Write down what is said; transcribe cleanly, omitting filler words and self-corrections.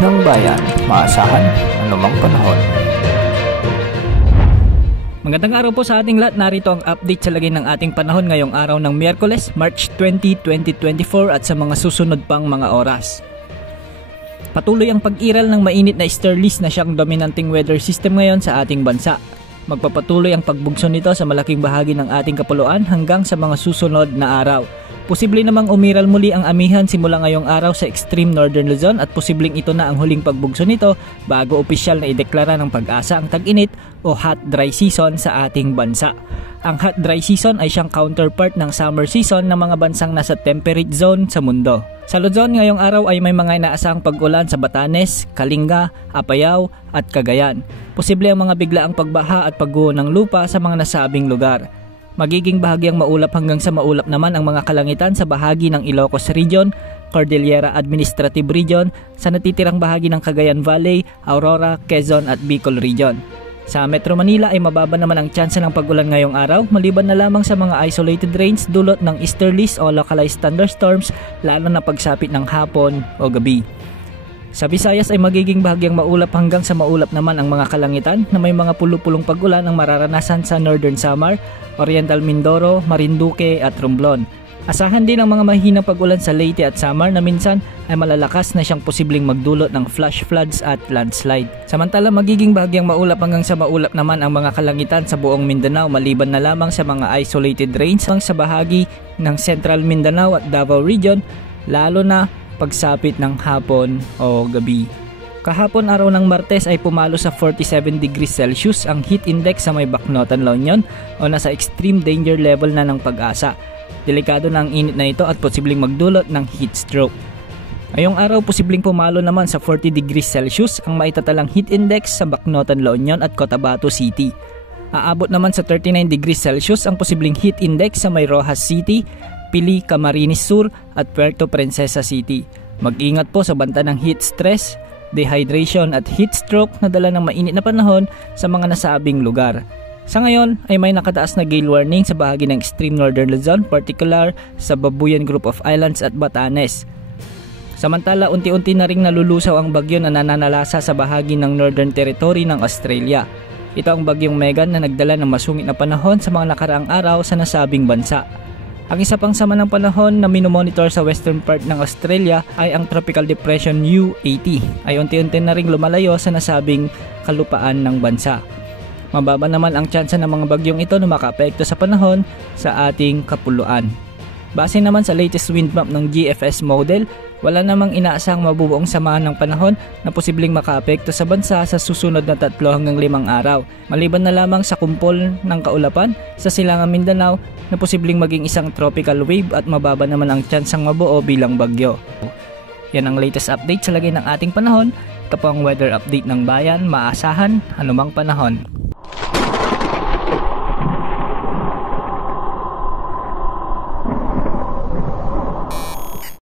ng bayan, maasahan anumang panahon. Magandang araw po sa ating lahat. Narito ang update sa lagay ng ating panahon ngayong araw ng Miyerkules, March 20, 2024 at sa mga susunod pang mga oras. Patuloy ang pag-iral ng mainit na easterlies na siyang dominanting weather system ngayon sa ating bansa. Magpapatuloy ang pagbugso nito sa malaking bahagi ng ating kapuluan hanggang sa mga susunod na araw. Posible namang umiral muli ang amihan simula ngayong araw sa extreme northern Luzon at posibleng ito na ang huling pagbugso nito bago opisyal na ideklara ng Pag-asa ang tag-init o hot dry season sa ating bansa. Ang hot dry season ay siyang counterpart ng summer season ng mga bansang nasa temperate zone sa mundo. Sa Luzon ngayong araw ay may mga inaasahang pag-ulan sa Batanes, Kalinga, Apayao at Cagayan. Posible ang mga biglaang pagbaha at pagguho ng lupa sa mga nasabing lugar. Magiging bahagyang maulap hanggang sa maulap naman ang mga kalangitan sa bahagi ng Ilocos Region, Cordillera Administrative Region, sa natitirang bahagi ng Cagayan Valley, Aurora, Quezon at Bicol Region. Sa Metro Manila ay mababa naman ang tsansa ng pag-ulan ngayong araw maliban na lamang sa mga isolated rains dulot ng easterlies o localized thunderstorms lalo na pagsapit ng hapon o gabi. Sa Visayas ay magiging bahagyang maulap hanggang sa maulap naman ang mga kalangitan na may mga pulupulong pag-ulan ang mararanasan sa Northern Samar, Oriental Mindoro, Marinduque at Romblon. Asahan din ang mga mahinang pag-ulan sa Leyte at Samar na minsan ay malalakas na siyang posibleng magdulot ng flash floods at landslide. Samantala magiging bahagyang maulap hanggang sa maulap naman ang mga kalangitan sa buong Mindanao maliban na lamang sa mga isolated rains sa bahagi ng Central Mindanao at Davao Region lalo na pagsapit ng hapon o gabi. Kahapon araw ng Martes ay pumalo sa 47 degrees Celsius ang heat index sa may Bacnotan, La Union o nasa extreme danger level na ng Pag-asa. Delikado na ang init na ito at posibleng magdulot ng heat stroke. Ngayong araw posibleng pumalo naman sa 40 degrees Celsius ang maitatalang heat index sa Bacnotan, La Union at Cotabato City. Aabot naman sa 39 degrees Celsius ang posibleng heat index sa may Rojas City, Pili, Camarines Sur at Puerto Princesa City. Mag-ingat po sa banta ng heat stress, dehydration at heat stroke na dala ng mainit na panahon sa mga nasabing lugar. Sa ngayon ay may nakataas na gale warning sa bahagi ng extreme northern Luzon, particular sa Babuyan Group of Islands at Batanes. Samantala unti-unti na ring nalulusaw ang bagyo na nananalasa sa bahagi ng Northern Territory ng Australia. Ito ang bagyong Megan na nagdala ng masungit na panahon sa mga nakaraang araw sa nasabing bansa. Ang isa pang sama ng panahon na minomonitor sa western part ng Australia ay ang Tropical Depression U80 ay unti-unti na ring lumalayo sa nasabing kalupaan ng bansa. Mababa naman ang tsansa ng mga bagyong ito na makaapekto sa panahon sa ating kapuluan. Base naman sa latest wind map ng GFS model, wala namang inaasahang mabubuong samahan ng panahon na posibleng makaapekto sa bansa sa susunod na 3 hanggang 5 araw. Maliban na lamang sa kumpol ng kaulapan sa silangang Mindanao na posibleng maging isang tropical wave at mababa naman ang tsansang mabuo bilang bagyo. Yan ang latest update sa lagay ng ating panahon. Ito po ang weather update ng bayan, maasahan anumang panahon.